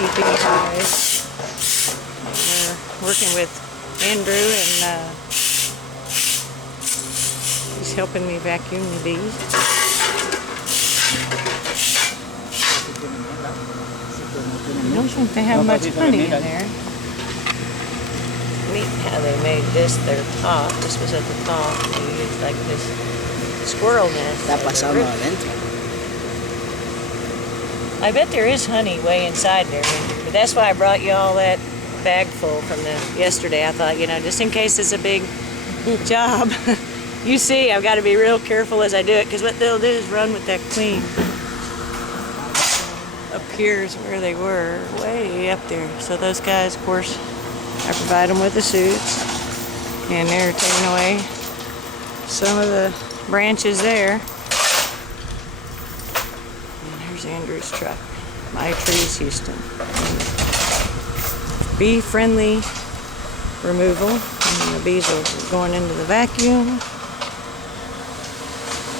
tiny beehive. We're working with Andrew, and he's helping me vacuum the bees. I don't think they have much honey in there. Neat how they made this their top. This was at the top. They used like this squirrel nest. I bet there is honey way inside there, but that's why I brought you all that bag full from yesterday. I thought, just in case it's a big job. You see, I've got to be real careful as I do it, because what they'll do is run with that queen. Up here is where they were, way up there. So those guys, of course, I provide them with the suits, and they're taking away some of the branches there. And here's Andrew's truck. My Trees, Houston. Bee-friendly removal. And the bees are going into the vacuum.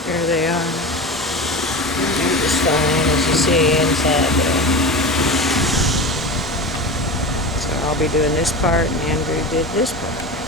There they are. They're just fine, as you see inside there. So I'll be doing this part, and Andrew did this part.